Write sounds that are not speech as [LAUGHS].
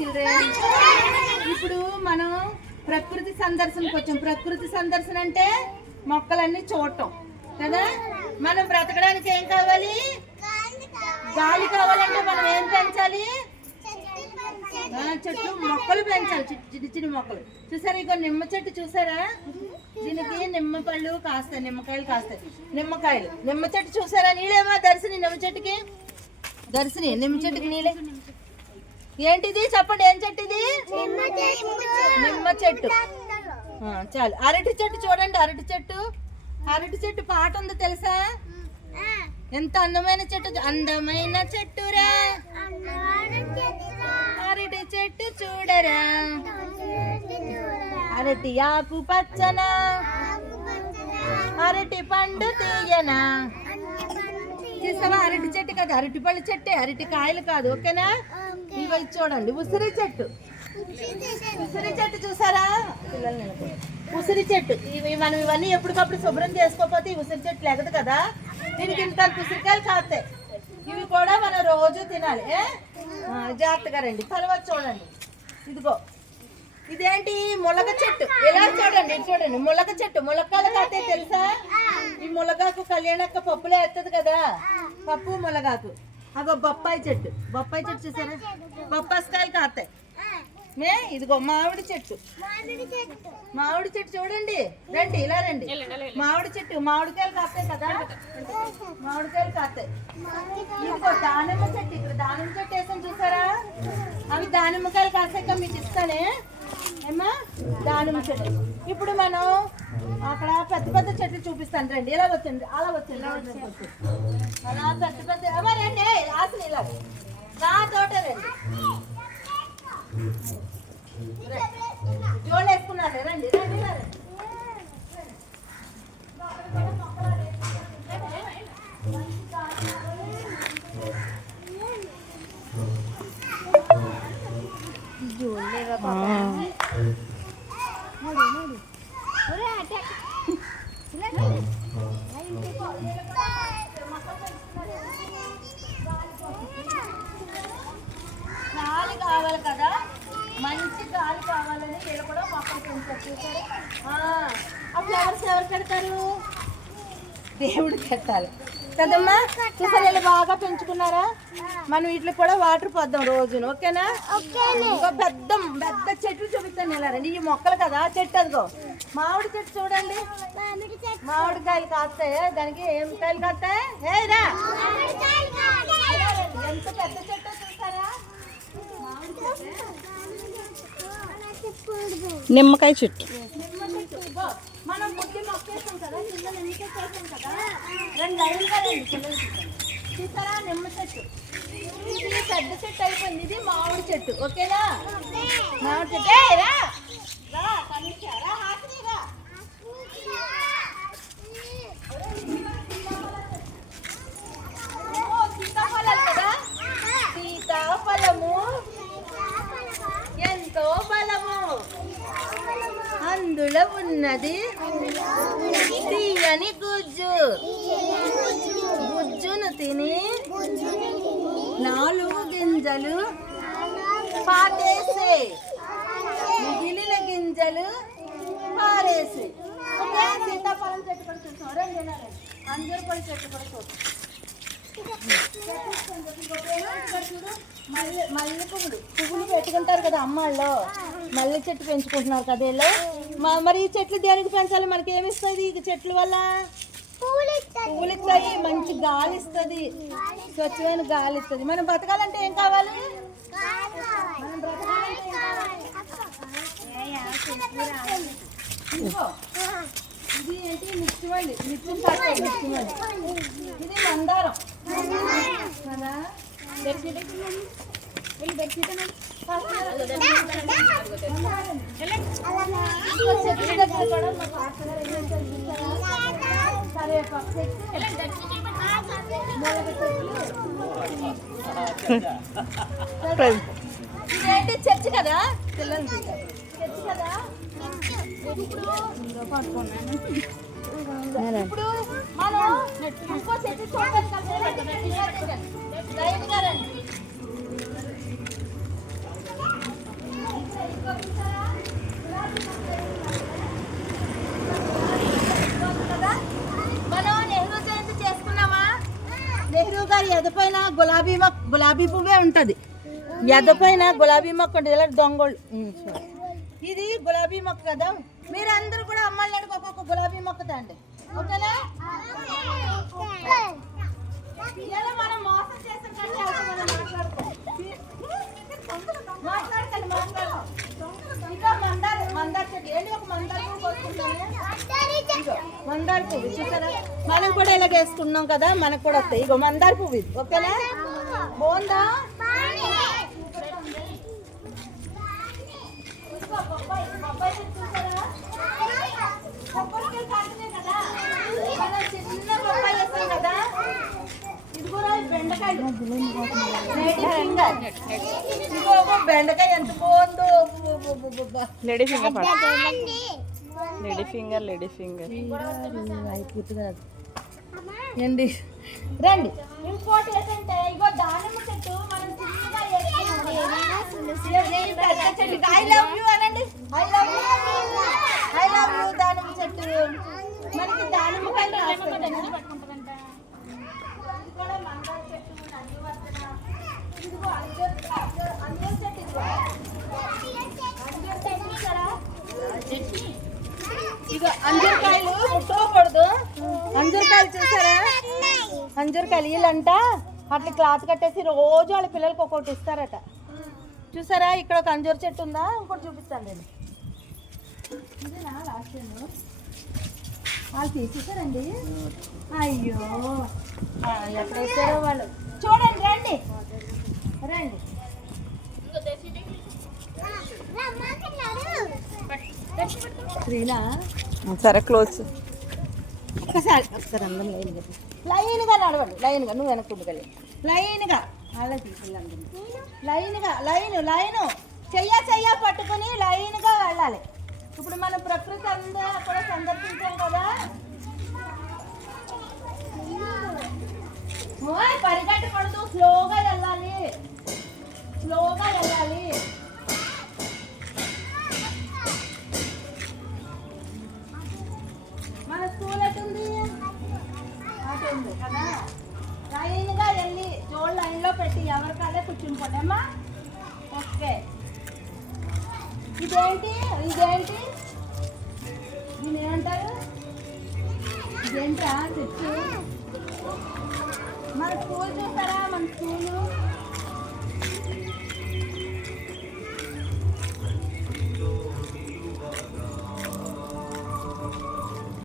Children ఇప్పుడు మనం ప్రకృతి సందర్శనకు వచ్చాం ప్రకృతి సందర్శన అంటే మొక్కలన్నీ చూడటం కదా? మనం బ్రతకడానికి ఏం కావాలి? గాలి కావాలంటే మనం ఏం పెంచాలి? చెట్లు మొక్కలు పెంచాలి చి- చిన్న చిన్న మొక్కలు. చూసారా ఇక నిమ్మ చెట్టు చూసారా? దీనికి నిమ్మ పళ్ళు కాస్తాయి నిమ్మకాయలు కాస్తాయి. నిమ్మకాయలు. నిమ్మ చెట్టు చూసారా నీళ్ళేమో దర్శని నిమ్మ చెట్టుకి? దర్శని నిమ్మ చెట్టుకి నీళ్ళే ఏంటిది? చెప్పండి ఏం చెట్టు. ఇది నిమ్మ చెట్టు. చాలు. అరటి చెట్టు చూడండి అరటి చెట్టు. అరటి చెట్టు పాట ఉంది తెలుసా? ఎంత అందమైన చెట్టు? అందమైన చెట్టురా. అరటి చెట్టు చూడరా. అరటి ఆకు పచ్చన? అరటి పండు తీయనా? చూసావా? అరటి చెట్టు కాదు. అరటి పళ్ళు చెట్టే. అరటి కాయలు కాదు. ఓకేనా? ఇవి చూడండి ఉసిరి చెట్టు. ఉసిరి చెట్టు చూసారా? ఉసిరి చెట్టు. ఇవి మనం ఇవన్నీ ఎప్పటికప్పుడు శుభ్రం చేసుకోకపోతే ఈ ఉసిరి చెట్టు లేకదు కదా? దీనికి ఇంత ఉసిరికాయలు కాస్తాయి ఇవి కూడా మనం రోజు తినాలి జాగ్రత్తగా రండి. తర్వాత చూడండి. ఇదిగో. ఇదేంటి? ములగ చెట్టు. ఇలా చూడండి చూడండి. ములగ చెట్టు. ములక్కాయలు కాస్తాయి తెలుసా? ఈ ములగాకు కళ్యాణక్క పప్పులో వేస్తుంది కదా? పప్పు ములగాకు. అగో బొప్పాయి చెట్టు. బొప్పాయి చెట్టు చూసారా? బొప్పాయికాయలు కాస్తాయి. మే ఇదిగో మామిడి చెట్టు. మామిడి చెట్టు చూడండి. రండి ఇలా రండి. మామిడి చెట్టు మామిడికాయలు కాస్తాయి కదా? మామిడికాయలు కాస్తాయి. ఇదిగో దానిమ్మ చెట్టు ఇక్కడ దానిమ్మ చెట్టు వేసాను చూసారా? అవి దానిమ్మకాయలు కాసాక మీకు ఇస్తానే? ఏమా దానిమ్మ చెట్టు. ఇప్పుడు మనం అక్కడ పెద్ద పెద్ద చెట్లు చూపిస్తాను రండి. ఇలా వచ్చండి అలా వచ్చండి వచ్చండి. అలా పెద్ద పెద్ద రండి. ఆసన ఇలా. నా తోట రండి. జోళ్ళు వేసుకున్నారు. రండి. రండి రండి. కూడా మొక్కలు పెంచారు చూసారు ఆ, ఆ ఫ్లవర్స్ ఎవరు పెడతారు? దేవుడు పెట్టాలి కదమ్మా చూసారు వీళ్ళు బాగా పెంచుకున్నారా? మనం వీటికి కూడా వాటర్ పోద్దాం రోజును ఓకేనా? ఇంకో పెద్ద పెద్ద చెట్లు చూపిస్తాను ఇలా రండి. ఈ మొక్కలు కదా చెట్టు అదిగో. మామిడి చెట్టు చూడండి. మామిడికాయలు కాస్తాయి. దానికి ఏం కాయలు కాస్తాయి? ఏ రా. ఎంత పెద్ద చెట్టు చూసారా? చెట్టు. నిమ్మకాయ చెట్టు. మనం రెండు చూసారా నిమ్మ చెట్టు. ఇది పెద్ద చెట్టు అయిపోయింది ఇది మామిడి చెట్టు ఓకేనా మామిడి చెట్టు అందులో ఉన్నది తీయని గుజ్జు. గుజ్జును తిని నాలుగు గింజలు పాతేసే మిగిలిన గింజలు పారేసి. ఓకే సీతాఫలం చెట్టు కూడా చూసాం రండి ఇలా రండి. చెట్టు కూడా చూద్దాం మల్లె పువ్వులు పువ్వులు పెట్టుకుంటారు కదా అమ్మాళ్ళు మల్లె చెట్టు పెంచుకుంటున్నారు కదా వీళ్ళు మరి ఈ చెట్లు దేనికి పెంచాలి మనకి ఏమి ఇస్తుంది ఈ చెట్ల వల్ల పువ్వులు ఇస్తాయి మంచి గాలి ఇస్తుంది స్వచ్ఛమైన గాలి ఇస్తుంది మనం బతకాలంటే ఏం కావాలి మనం బ్రతకాలంటే ఇది ఏంటి? నిత్యమల్లి నిత్యం కాదు నిత్యమల్లి ఇది మందారం. [LAUGHS] కదా చర్చ్ కదా? పిల్లలు చర్చ్ కదా? నెహ్రూ గారి ఎదపైన గులాబీ మొక్క గులాబీ పువ్వే ఉంటుంది. ఎదపైన గులాబీ మొక్క ఉంటుంది ఇలా దొంగలు ఇది గులాబీ మొక్క కదా. మీరందరూ కూడా అమ్మాయిలు అమ్మాయిలకు ఒక్కొక్క గులాబీ మొక్క తండి. ఓకేనా? ఇలా మనం మోసం చేస్తాం కానీ మాట్లాడకండి మాట్లాడకండి. ఇంకా మందార మందార చెట్టు. ఏంటి ఒక మందార పువ్వు కోసుకుంటానే మందార పువ్వు చూసారా? మనం కూడా ఇలా వేసుకున్నాం కదా మనకు కూడా వస్తాయి. ఇగో మందార పువ్వు ఇది. ఓకేనా? బాగుందా ఇదిగో బొప్పాయి, బొప్పాయి చెట్టు చూసారా? బొప్పాయికాయలు కాస్తున్నాయి కదా? మనం చిన్న బొప్పాయి వేస్తాం కదా? ఇది కూడా బెండకాయలు. Lady finger. ఇదిగో ఒక బెండకాయ ఎంత బాగుందో. Lady finger lady finger lady finger ఏంటి రండి. ఇంకోటి ఏంటంటే ఇగో దానిమ్మ చెట్టు మనం ఐ లవ్ యూ అనండి I love you I love you దానిమ్మ చెట్టు మనకి దానిమ్మకాయలు కాస్తాయి. ఇది కూడా మందార చెట్టు, నందివర్ధన. ఇదిగో అంజూర్ అంజూర్ అంజూర్ చెట్టు ఇదిగో. అంజూర్ చెట్టు చూసారా? ఇదిగో అంజూరకాయలు ముట్టుకోకూడదు అంజూరకాయలు చూసారా? అంజూరకాయలు వీళ్ళంట అట్లా క్లాత్ కట్టేసి రోజు వాళ్ళ పిల్లలకి ఒక్కొక్కటి ఇస్తారట. చూసారా? ఇక్కడ ఒక అంజూర చెట్టు ఉందా? ఇంకోటి చూపిస్తాను నేను. ఇదేనా లాస్ట్ వాళ్ళు తీసేసారండి అయ్యో. ఎక్కడ వేసారో వాళ్ళు? చూడండి రండి. రండి. శ్రీనా? సరే క్లోజ్ ఒకసారి ఒకసారి అందరం లైన్గా లైన్గా నడవండి లైన్గా. నువ్వు వెనక్కుండగలి లైన్గా. అలా తీసుకెళ్ళండి లైన్గా లైన్ లైన్. చెయ్య చెయ్య పట్టుకొని లైన్గా వెళ్ళాలి. ఇప్పుడు మనం ప్రకృతి అంతా కూడా సందర్శించాం కదా. ఓయ్, పరిగెట్టకూడదు స్లోగా వెళ్ళాలి. స్లోగా మన స్కూల్ ఎటుంది? అటుంది కదా? లైన్గా వెళ్ళి జోడు లైన్లో పెట్టి ఎవరికాలే కాలే అమ్మా ఓకే. ఇదేంటి? ఇదేంటి? దీని ఏమంటారు? ఇదేంటా? చెట్టు మన స్కూల్ చూస్తారా? మన స్కూలు?